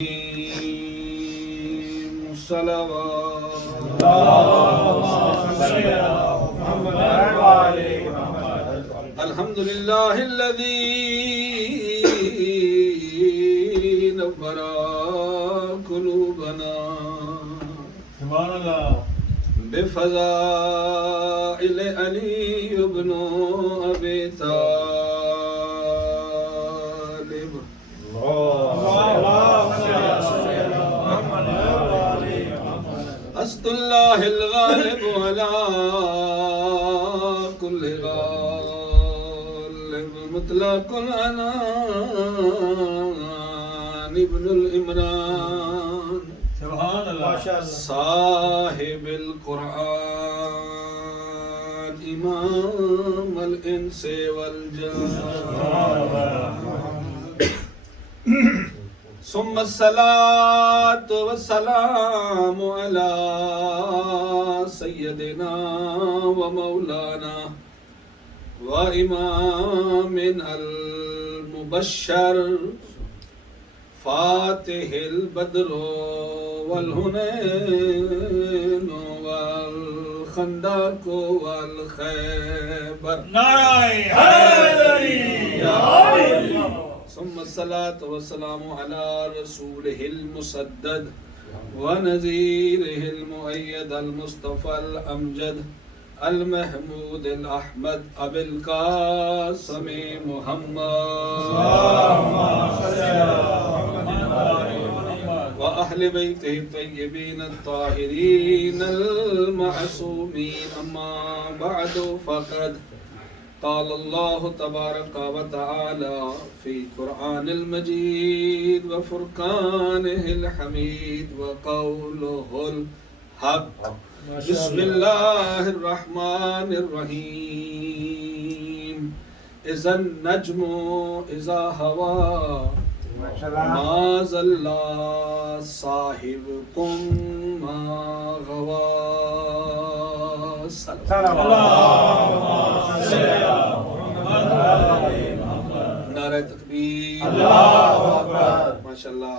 الحمد لله الذي نور قلوبنا سبحان الله بفضائل علي بن أبي طالب. أسد الله الغالب على كل غالب مطلق العنان ابن الإمران سبحان الله صاحب القرآن إمام الإنس والجان ثم الصلاة والسلام على سيدنا ومولانا وإمامنا المبشر فاتح البدر والهنين والخندق والخيبر نعرہ حیدری ثم الصلاة والسلام على رسوله المسدد ونذيره المؤيد المصطفى الأمجد المحمود الأحمد أبي القاسم محمد وأهل بيته الطيبين الطاهرين المعصومين. أما بعد فقد قال الله تبارك وتعالى في قرآن المجيد وفرقانه الحميد وقوله الحق. بسم الله الرحمن الرحيم. إذا النجم إذا هوى ما ضل صاحبكم ما غوى. نعرہ تکبیر. ماشاء اللہ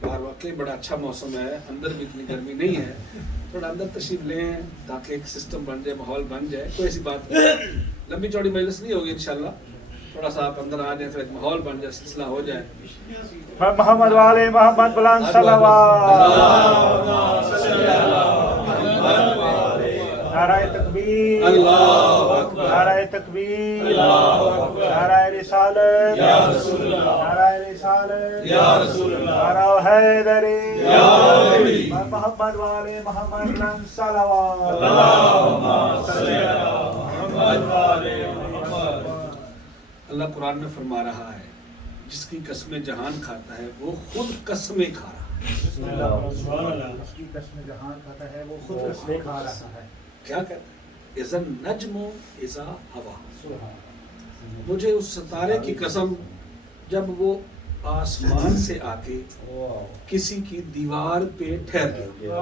باہر واقعی بڑا اچھا موسم ہے، اندر بھی اتنی گرمی نہیں ہے. تھوڑا اندر تشریف لیں تاکہ ایک سسٹم بن جائے، ماحول بن جائے. کوئی ایسی بات نہیں، لمبی چوڑی مجلس نہیں ہوگی انشاءاللہ. تھوڑا سا آپ اندر آ جائیں، تھوڑا ایک ماحول بن جائے، سلسلہ ہو جائے. محمد والے محمد بلند صلوات. نعرہ تکبیر، اللہ اکبر، نعرہ تکبیر، نعرہ رسالت، نعرہ رسالت، نعرہ حیدری. محمد والے محمد بلند صلوات. اللہ قرآن میں فرما رہا ہے جس کی قسمیں جہان کھاتا ہے وہ خود قسمیں کھا رہا ہے. اس کی قسم جہان کھاتا ہے وہ خود قسمیں کھا رہا ہے. کیا کہتا ہے؟ اذا النجم اذا ہوا. مجھے اس ستارے کی قسم جب وہ آسمان سے آ کے کسی کی دیوار پہ ٹھہر گیا.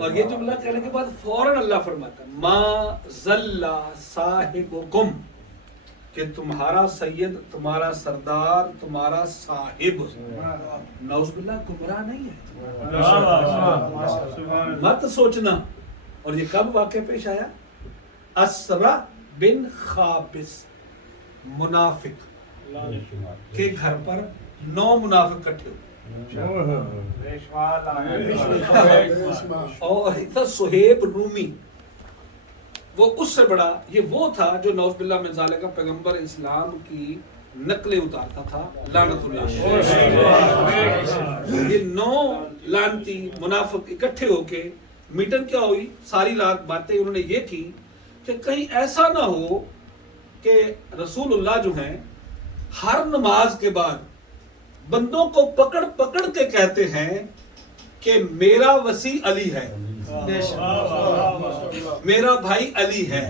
اور یہ جملہ کہنے کے بعد فوراً اللہ فرماتا ہے ما ضل صاحبکم، کہ تمہارا سید، تمہارا سردار، تمہارا صاحب نعوذ باللہ گمراہ نہیں ہے. مت سوچنا. اور یہ کب واقع پیش آیا؟ اسرا بن خابس، منافق کے گھر پر 9 منافق کٹھے ہوئے. اور ایک تھا سہیب رومی، وہ اس سے بڑا، یہ وہ تھا جو نعوذ باللہ من ذالک پیغمبر اسلام کی نقلیں اتارتا تھا، لعنت اللہ. یہ 9 لعنتی منافق اکٹھے ہو کے میٹنگ کیا ہوئی، ساری رات باتیں انہوں نے یہ کی کہ کہیں ایسا نہ ہو کہ رسول اللہ جو ہیں ہر نماز کے بعد بندوں کو پکڑ پکڑ کے کہتے ہیں کہ میرا وسیع علی ہے، میرا بھائی علی ہے،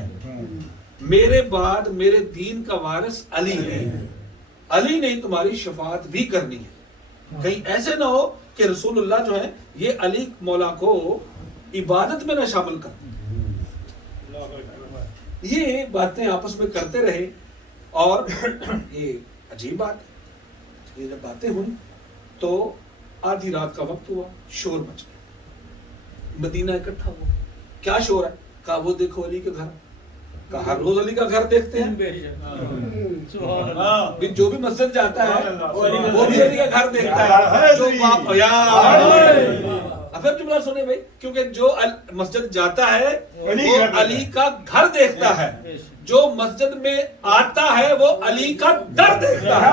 میرے بعد میرے دین کا وارث علی ہے، علی نے تمہاری شفاعت بھی کرنی ہے. کہیں ایسے نہ ہو کہ رسول اللہ جو ہے یہ علی مولا کو عبادت میں نہ شامل کر. یہ باتیں آپس میں کرتے رہے. اور یہ عجیب بات ہے، یہ جب باتیں ہوئی تو آدھی رات کا وقت ہوا، شور مچ گیا، مدینہ اکٹھا ہوا، کیا شور ہے؟ کہا وہ دیکھو علی کے گھر، کہا ہر روز علی کا گھر دیکھتے ہیں، جو بھی مسجد جاتا ہے وہ بھی علی کا گھر دیکھتا ہے، جو پھر جملہ سنیں بھائی، کیونکہ جو مسجد جاتا ہے وہ علی کا گھر دیکھتا ہے، جو مسجد میں آتا ہے وہ علی کا در دیکھتا ہے۔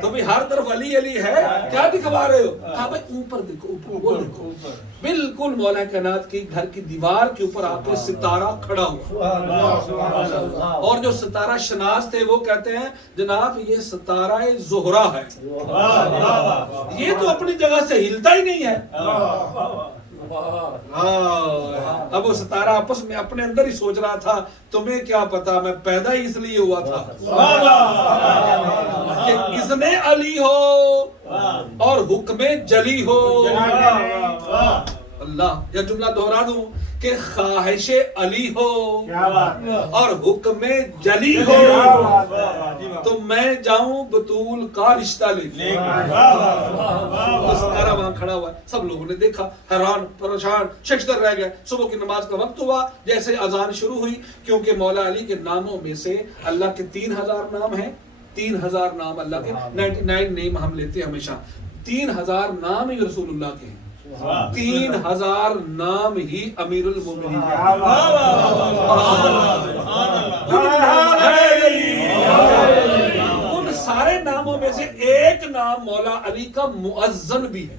تو بھی ہر طرف علی علی ہے، کیا دکھوا رہے ہو؟ کہا بھائی اوپر دیکھو، اوپر وہ دیکھو، بالکل مولا کائنات کی گھر کی دیوار کے اوپر آپ کے ستارہ کھڑا ہوا، اور جو ستارہ شناس تھے وہ کہتے ہیں جناب یہ ستارہ زہرا ہے، یہ تو اپنی جگہ سے ہلتا ہی نہیں ہے۔ اب وہ ستارہ آپس میں اپنے اندر ہی سوچ رہا تھا تمہیں کیا پتا میں پیدا ہی اس لیے ہوا تھا کہ اس نے علی ہو اور حکم جلی ہو۔ اللہ، یہ جملہ دہرا دوں کہ خواہش علی ہو اور حکم جلی ہو تو میں جاؤں بطول کا رشتہ لے۔ ستارہ وہاں کھڑا ہوا ہے، سب لوگوں نے دیکھا، حیران پریشان ششدر رہ گئے۔ صبح کی نماز کا وقت ہوا، جیسے اذان شروع ہوئی، کیونکہ مولا علی کے ناموں میں سے اللہ کے 3000 نام ہیں، 3000 نام اللہ کے، 99 نیم ہم لیتے ہیں ہمیشہ، 3000 نام ہی رسول اللہ کے ہیں، 3000 نام ہی امیر المومنین کے ہیں۔ ان سارے ناموں میں سے ایک نام مولا علی کا مؤذن بھی ہے،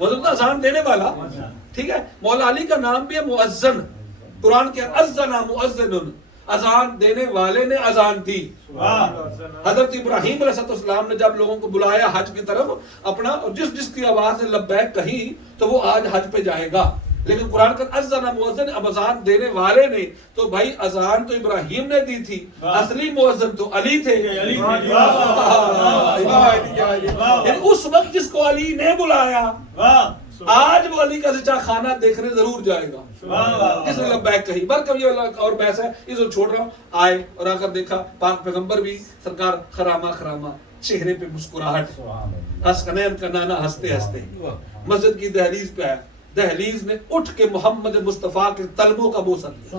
مطلب اذان دینے والا، ٹھیک ہے، مولا علی کا نام بھی ہے مؤذن۔ قرآن کے اذن مؤذن، اذان دینے والے نے اذان دی۔ حضرت ابراہیم علیہ السلام نے جب لوگوں کو بلایا حج کی طرف اپنا، اور جس جس کی آواز نے لبیک کہی تو وہ آج حج پہ جائے گا، لیکن قرآن کا اذن مؤذن، اب اذان دینے والے نے، تو بھائی اذان تو ابراہیم نے دی تھی، اصلی مؤذن تو علی تھے۔ یعنی اس وقت جس کو علی نے بلایا آج وہ علی کا سچا خانہ دیکھنے ضرور جائے گا، جس نے لبیک کہی۔ برکب یہ اللہ اور بحث ہے، اس کو چھوڑ رہا ہوں۔ آئے اور آ کر دیکھا پاک پیغمبر بھی سرکار خراما خراما، چہرے پہ مسکراہٹ، حسنین کا نانا ہنستے ہنستے مسجد کی دہلیز پہ آیا، دہلیز نے اٹھ کے محمد مصطفیٰ کے طلبوں کا بوسہ لیا،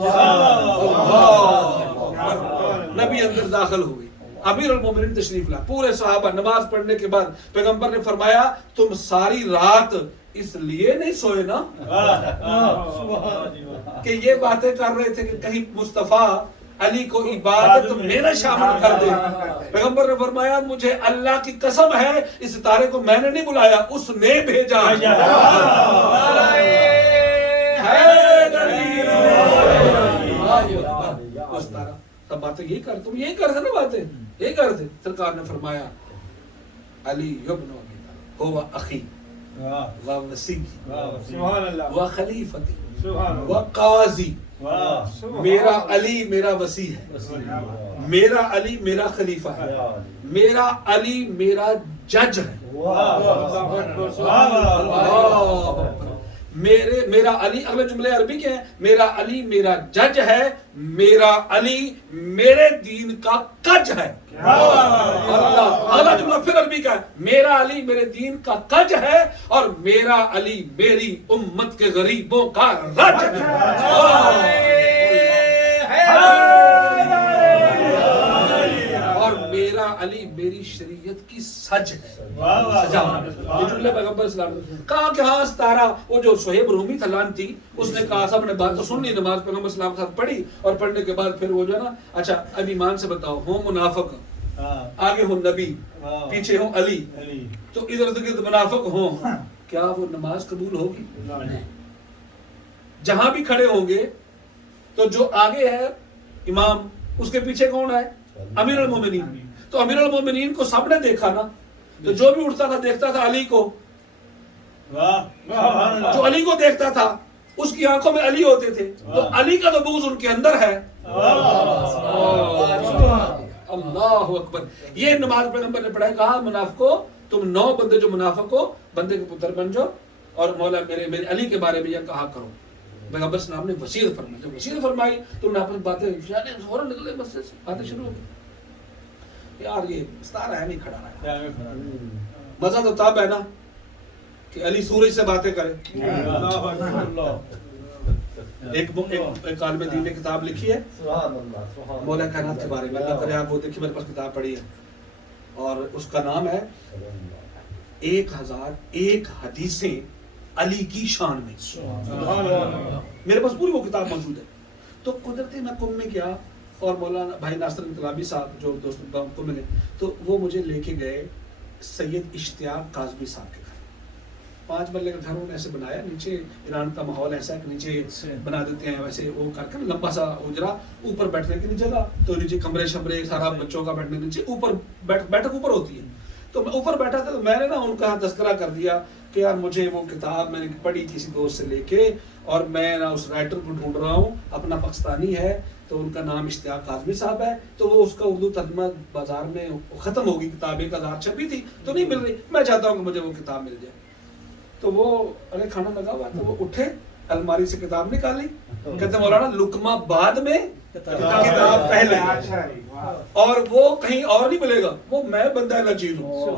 نبی اندر داخل ہوئے، امیر المومنین تشریف لا، پورے صحابہ نماز پڑھنے کے بعد پیغمبر نے فرمایا تم ساری رات اس لیے نہیں سوئے نا کہ یہ باتیں کر رہے تھے کہ کہیں مصطفیٰ علی کو عبادت میں نہ شامل کر دے۔ پیغمبر نے فرمایا مجھے اللہ کی قسم ہے اس ستارے کو میں نے نہیں بلایا، اس نے بھیجا۔ تب باتیں یہی کر، تم یہی کر تھے نا، باتیں یہی کر تھے۔ سرکار نے فرمایا علی ابن ابی طالب هو اخی و وصی و خلیفتی و قاضی۔ میرا علی میرا وصی ہے، میرا علی میرا خلیفہ ہے، میرا علی میرا جج ہے، میرا علی، اگلے جملے عربی کے ہیں، میرا علی میرا جج ہے، میرا علی میرے دین کا کج ہے۔ اگلا جملہ پھر عربی کا ہے، میرا علی میرے دین کا کج ہے اور میرا علی میری امت کے غریبوں کا رج ہے، اور میرا علی میری شریعت کی سج ہے۔ یہ جملے پیغمبر اسلام نے کہا کہ ہاں ستارہ، وہ جو صہیب رومی تھا لعنتی، اس نے کہا سب نے بات تو سن لی، نماز پیغمبر اسلام کے ساتھ پڑھی، اور پڑھنے کے بعد پھر وہ جو ہے نا، اچھا اب ایمان سے بتاؤ، ہوں منافق، آگے ہوں نبی، پیچھے ہوں علی، تو ادھر ادھر منافق ہوں، کیا وہ نماز قبول ہوگی؟ جہاں بھی کھڑے ہوں گے تو جو آگے ہے امام، اس کے پیچھے کون ہے؟ امیر المومنین۔ تو امیر المومنین کو سب نے دیکھا نا، تو جو بھی اٹھتا تھا دیکھتا تھا علی کو، جو علی کو دیکھتا تھا اس کی آنکھوں میں علی ہوتے تھے، تو علی کا تو بغض ان کے اندر ہے۔ اللہ اکبر۔ یہ نماز پیغمبر نے پڑھائی، کہا منافقو تم 9 بندے جو منافق ہو بندے کے پتر بن جاؤ اور مولا میرے علی کے بارے میں یہ کہا کرو. پیغمبر اسلام نے وصیت فرمائی. جب وصیت فرمائی تو انہوں نے اپنی باتیں فوراً نکلے مسجد سے, باتیں شروع ہو گئی. یار یہ ستارہ ہے نہیں کھڑا رہا. مزہ تو تب ہے نا کہ علی سورج سے باتیں کرے. ایک عالم دین نے کتاب لکھی ہے مولا کائنات کے بارے میں, اللہ کرے آپ وہ دیکھیں, میرے پاس کتاب پڑھی ہے اور اس کا نام ہے 1001 حدیثیں علی کی شان میں. میرے پاس پوری وہ کتاب موجود ہے. تو قدرتی میں کم میں گیا اور مولانا بھائی ناصر انقلابی صاحب جو دوست کو ملے تو وہ مجھے لے کے گئے سید اشتیاق کاظمی صاحب کے گھر. 5 مرلے کا گھر انہوں نے ایسے بنایا, نیچے ایران کا ماحول ایسا ہے کہ نیچے بنا دیتے ہیں ویسے وہ کر کے لمبا سا اجرا, اوپر بیٹھنے کی نہیں جگہ, تو نیچے کمرے شمرے سارا بچوں کا بیٹھنے نیچے, اوپر بیٹھک اوپر ہوتی ہے. تو میں اوپر بیٹھا تھا تو میں نے نا ان کا تذکرہ کر دیا کہ یار مجھے وہ کتاب میں نے پڑھی کسی دوست سے لے کے, اور میں نا اس رائٹر کو ڈھونڈ رہا ہوں, اپنا پاکستانی ہے, تو ان کا نام اشتیاق کاظمی صاحب ہے. تو وہ اس کا اردو ترجمہ بازار میں ختم ہوگی, کتاب 1000 چھپی تھی تو نہیں مل رہی, میں چاہتا ہوں کہ مجھے وہ کتاب مل جائے. تو وہ ارے کھانا لگا ہوا تو وہ اٹھے, الماری سے کتاب نکالی, کہتے مولانا لقمہ بعد میں کتاب پہلے, اور وہ کہیں اور نہیں ملے گا, وہ میں بندہ نچیز ہوں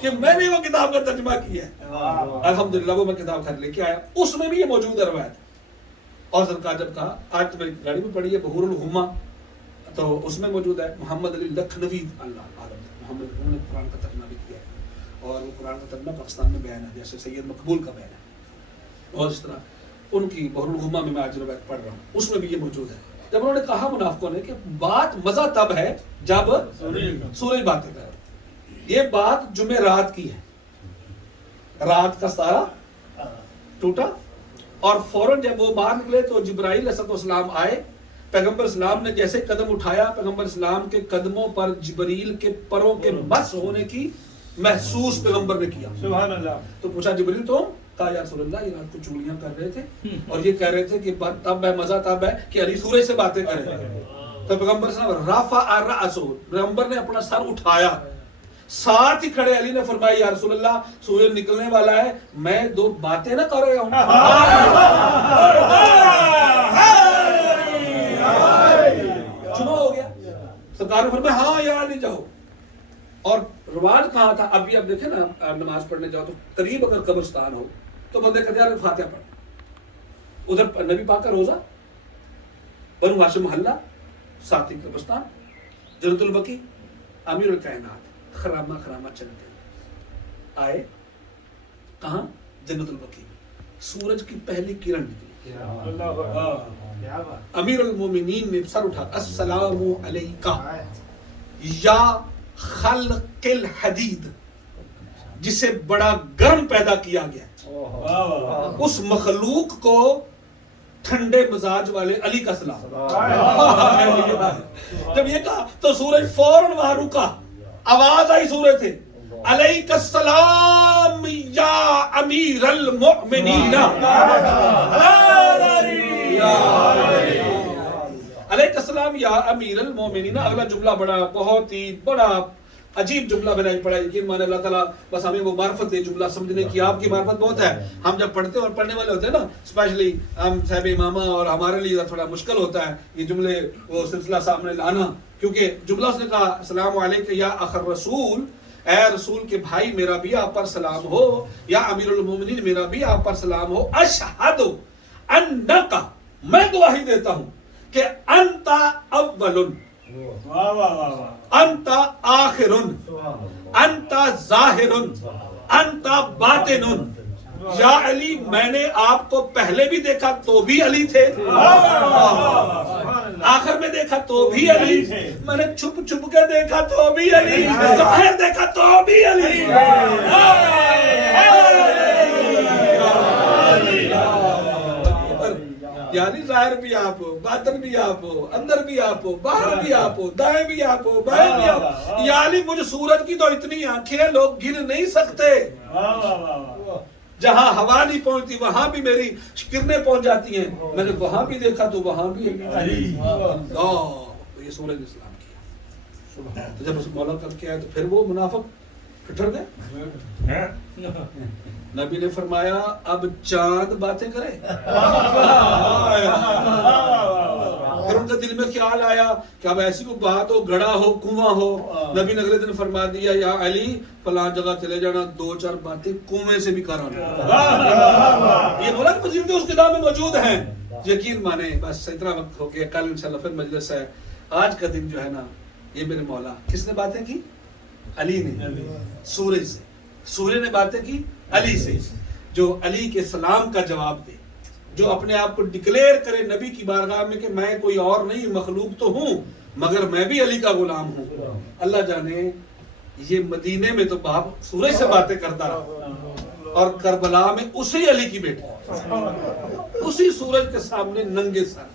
کہ میں نے وہ کتاب کا ترجمہ کیا ہے. الحمدللہ وہ میں کتاب گھر لے کے آیا, اس میں بھی یہ موجود ہے روایت. اور سرکار جب کہا, آج تو میری گاڑی میں پڑھی ہے بحور الحما, تو اس میں موجود ہے محمد علی لکھنوی اللہ عالم, محمد انہوں نے قرآن کا ترجمہ بھی کیا ہے, اور وہ قرآن کا ترجمہ پاکستان میں بیان ہے جیسے سید مقبول کا بیان ہے, اور اس طرح ان کی بحر الحما میں آج روایت پڑھ رہا ہوں, اس میں بھی یہ موجود ہے. جب انہوں نے کہا منافقوں نے کہ بات مزہ تب ہے جب سورج باتیں کر, یہ بات جمعرات کی ہے, رات کا ستارہ ٹوٹا اور فوراً جب وہ باہر نکلے تو جبرائیل علیہ السلام آئے. پیغمبر اسلام نے جیسے قدم اٹھایا, پیغمبر اسلام کے قدموں پر جبریل کے پروں کے مس ہونے کی محسوس پیغمبر نے کیا. سبحان اللہ. تو پوچھا جبریل تم, کہا یا رسول اللہ یہ رات کو چگلیاں کر رہے تھے اور یہ کہہ رہے تھے کہ تب ہے مزہ تب ہے کہ علی سورج سے باتیں کریں. تو پیغمبر اسلام رفع رأسہ, پیغمبر نے اپنا سر اٹھایا, ساتھ ہی کھڑے علی نے فرمایا یا رسول اللہ سورج نکلنے والا ہے, میں 2 باتیں نہ کر رہا ہوں. جمعہ ہو گیا. سرکار نے فرمایا ہاں یا علی جاؤ. اور رواج کہاں تھا, ابھی اب دیکھیں نا نماز پڑھنے جاؤ تو قریب اگر قبرستان ہو تو بندے کہتے ہیں فاتحہ پڑھ. ادھر نبی پاک کا روزہ, بنو ہاشم محلہ, ساتھ ہی قبرستان, جنت البقیع, امیر الکائنات, خرامہ چلتے آئے کہاں, جنت البقیع. سورج کی پہلی کرن نکلی, امیر المومنین نے سر اٹھا, السلام علیکہ یا خلق الحدید, جسے بڑا گرم پیدا کیا گیا, اس مخلوق کو ٹھنڈے مزاج والے علی کا سلام. جب یہ کہا تو سورج فوراً وہاں رکا, آواز آئی سورج سے, علیک السلام یا امیر المؤمنین, علیک السلام یا امیر المؤمنین. اگلا جملہ بڑا بہت ہی بڑا عجیب جملہ میں نے پڑھا, یقین مانے اللہ تعالیٰ بس ہمیں وہ معرفت ہے جملہ سمجھنے کی, آپ کی معرفت بہت ہے. ہم جب پڑھتے ہیں اور پڑھنے والے ہوتے ہیں نا, اسپیشلی ہم صاحب امامہ, اور ہمارے لیے تھوڑا مشکل ہوتا ہے یہ جملے وہ سلسلہ سامنے لانا, کیونکہ جملہ اس نے کہا السلام علیکم یا اخ الرسول, اے رسول کے بھائی میرا بھی آپ پر سلام ہو, یا امیر المومنین میرا بھی آپ پر سلام ہو, اشہد انک, میں گواہی دیتا ہوں کہ انت اول, انت آخر, انت ظاہر, انت باطن. یا علی میں نے آپ کو پہلے بھی دیکھا تو بھی علی تھے, آخر میں دیکھا تو بھی علی, میں نے چھپ چھپ کے دیکھا تو بھی علی, ظاہر دیکھا تو بھی علی. یعنی ظاہر بھی آپ ہو, باطن بھی آپ ہو, اندر بھی آپ ہو, باہر بھی آپ ہو, دائیں بھی آپ ہو, بائیں بھی آپ ہو. یعنی مجھے سورج کی تو اتنی آنکھیں ہیں لوگ گن نہیں سکتے. جہاں ہوا نہیں پہنچتی وہاں بھی میری کرنیں پہنچ جاتی ہیں, میں نے وہاں بھی دیکھا تو وہاں بھی یہ سورج نے سلام کیا. تو جب اس مولا کر کے آئے تو پھر وہ منافق ٹھٹر گئے. نبی نے فرمایا اب چاند باتیں کرے. پھر ان کے دل میں خیال آیا کہ اب ایسی کوئی بات ہو, گڑھا ہو, کنواں ہو. نبی نے اگلے دن فرما دیا یا علی فلاں جگہ چلے جانا, 2-4 باتیں کنویں سے بھی کرانا. یہ بولا کہ فضیلتیں اس کتاب میں موجود ہیں, یقین مانے. بس اتنا وقت ہو گیا, کل انشاءاللہ پھر مجلس ہے. آج کا دن جو ہے نا, یہ میرے مولا کس نے باتیں کی؟ علی نے. سورج سے, سورج نے باتیں کی علی سے, جو علی کے سلام کا جواب دے, جو اپنے آپ کو ڈکلیئر کرے نبی کی بارگاہ میں کہ میں کوئی اور نہیں, مخلوق تو ہوں مگر میں بھی علی کا غلام ہوں. اللہ جانے یہ مدینے میں تو باپ سورج سے باتیں کرتا رہا, اور کربلا میں اسی علی کی بیٹی اسی سورج کے سامنے ننگے سر.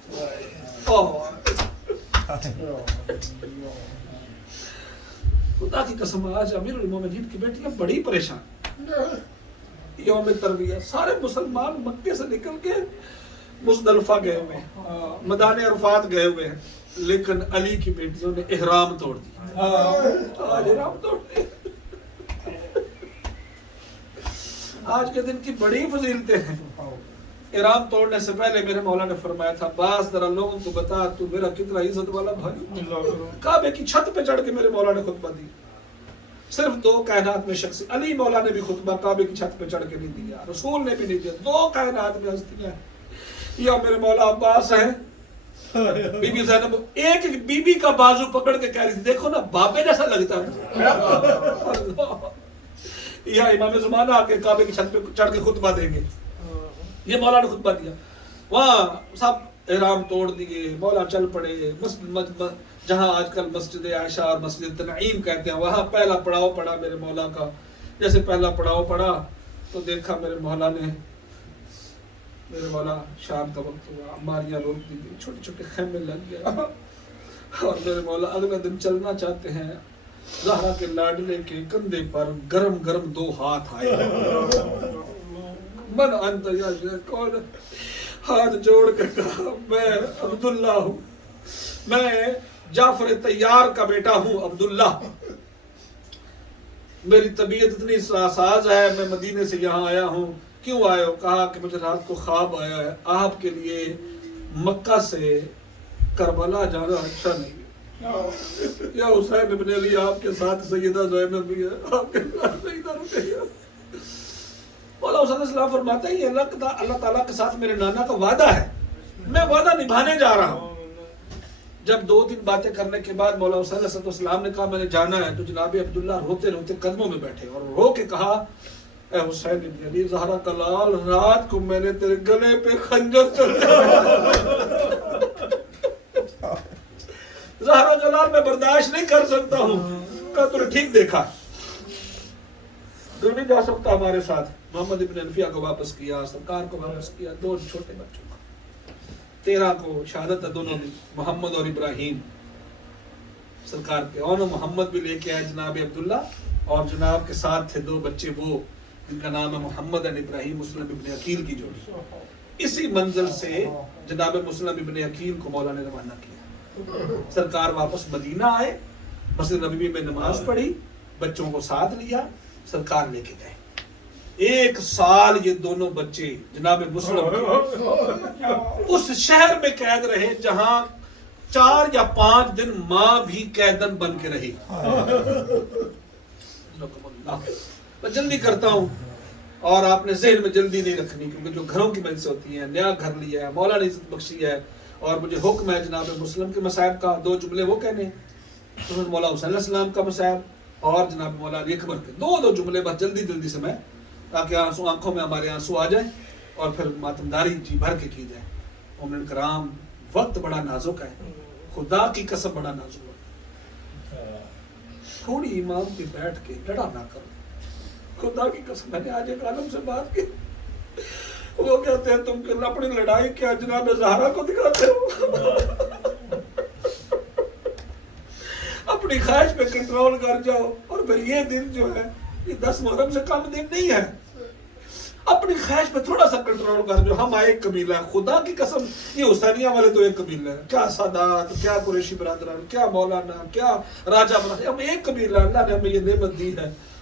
خدا کی قسم آج امیر المومنین کی بیٹیاں بڑی پریشان. یوم ترویہ سارے مسلمان مکے سے نکل کے مزدلفہ گئے ہوئے ہیں, میدان عرفات گئے ہوئے ہیں, لیکن علی کی بیٹیوں نے احرام توڑ دیا. آج احرام توڑ دیا. آج کے دن کی بڑی فضیلتیں ہیں. احرام توڑنے سے پہلے میرے مولا نے فرمایا تھا باس ذرا لوگوں کو بتا تو میرا کتنا عزت والا بھائی. کعبے کی چھت پہ چڑھ کے میرے مولا نے خطبہ دی. صرف 2 کائنات میں شخص, علی مولا نے بھی خطبہ کعبے کی چھت پہ چڑھ کے نہیں دیا, رسول نے بھی نہیں دیا. 2 کائنات میں ہستیاں ہیں, یا میرے مولا عباس ہیں, بی بی زینب ایک بی بی کا بازو پکڑ کے کہہ رہی تھی دیکھو نا بابے جیسا لگتا ہے. یا امام زمانہ آ کے کعبے کی چھت پہ چڑھ کے خطبہ دیں گے. یہ مولا نے خطبہ دیا. وہاں سب احرام توڑ دیے, مولا چل پڑے. جہاں آج کل مسجد عائشہ اور مسجد تنعیم کہتے ہیں, وہاں پہلا پڑاؤ پڑا میرے مولا کا. جیسے پہلا پڑاؤ پڑا تو دیکھا میرے مولا نے, میرے مولا شام کا وقت ہوا, ماریاں روک دی گئی, چھوٹے چھوٹے خیمے لگ گئے, اور میرے مولا اگلا دن چلنا چاہتے ہیں. زہرا کے لاڈلے کے کندھے پر گرم گرم 2 ہاتھ آئے. من انت یا کون, ہاتھ جوڑ کر کہا میں عبداللہ ہوں, میں جعفر طیار کا بیٹا ہوں عبداللہ. میری طبیعت اتنی ساز ہے, میں مدینے سے یہاں آیا ہوں. کیوں آئے ہو؟ کہا کہ مجھے رات کو خواب آیا ہے, آپ کے لیے مکہ سے کربلا جانا اچھا نہیں. یا حسین ابن علی آپ کے ساتھ سیدہ زینب بھی ہے, آپ کے ساتھ سیدہ رقیہ. مولا حسین علیہ السلام فرماتے ہیں یہ اللہ تعالیٰ کے ساتھ میرے نانا کا وعدہ ہے, میں وعدہ نبھانے جا رہا ہوں. جب 2-3 باتیں کرنے کے بعد مولا حسین علیہ السلام نے کہا میں نے جانا ہے, تو جناب عبداللہ روتے روتے قدموں میں بیٹھے اور رو کے کہا اے حسین ابن علی زہرا کا لال, رات کو میں نے تیرے گلے پہ خنجر چلایا. زہرا کا لال میں برداشت نہیں کر سکتا ہوں. کہا تو نے ٹھیک دیکھا, تو نہیں جا سکتا ہمارے ساتھ. محمد ابن انفیہ کو واپس کیا, سرکار کو واپس کیا, 2 چھوٹے بچوں کو, 13 کو شہادت دونوں نے, محمد اور ابراہیم سرکار کے. اور محمد بھی لے کے آئے جناب عبداللہ, اور جناب کے ساتھ تھے 2 بچے وہ جن کا نام ہے محمد اور ابراہیم, مسلم ابن عقیل کی جوڑی. اسی منزل سے جناب مسلم ابن عقیل کو مولا نے روانہ کیا. سرکار واپس مدینہ آئے, مسجد نبوی میں نماز پڑھی, بچوں کو ساتھ لیا, سرکار لے کے گئے. 1 سال یہ دونوں بچے جناب مسلم اس شہر میں قید رہے جہاں 4 یا 5 دن ماں بھی قیدن بن کے رہی. میں جلدی کرتا ہوں, اور آپ نے ذہن میں جلدی نہیں رکھنی, کیونکہ جو گھروں کی مجلس ہوتی ہیں, نیا گھر لیا ہے, مولا نے عزت بخشی ہے, اور مجھے حکم ہے جناب مسلم کے مصائب کا 2 جملے وہ کہنے, تو مولا حسین علیہ السلام کا مصائب اور جناب مولا علی اکبر کے 2 جملے بس جلدی جلدی سے میں, تاکہ آنکھوں میں ہمارے آنسو آ جائیں اور پھر ماتمداری جی بھر کے کی جائے. مومن کرام وقت بڑا نازک ہے, خدا کی قسم بڑا نازک ہے. تھوڑی امام پہ بیٹھ کے لڑا نہ کرو, خدا کی قسم. میں نے آج ایک عالم سے بات کی, وہ کہتے ہیں تم اپنی لڑائی کیا جناب زہرا کو دکھاتے ہو, اپنی خواہش پہ کنٹرول کر جاؤ. اور پھر یہ دن جو ہے یہ 10 محرم سے کم دن نہیں ہے, اپنی خواہش پہ تھوڑا سا کنٹرول کر جو. ہم ایک قبیلہ ہے, خدا کی قسم یہ حسینیہ والے تو ایک قبیلہ ہے, کیا سادات, کیا قریشی برادران, کیا مولانا, کیا راجہ بنا, ہم ایک قبیلہ. اللہ نے ہمیں یہ نعمت دی ہے,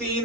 3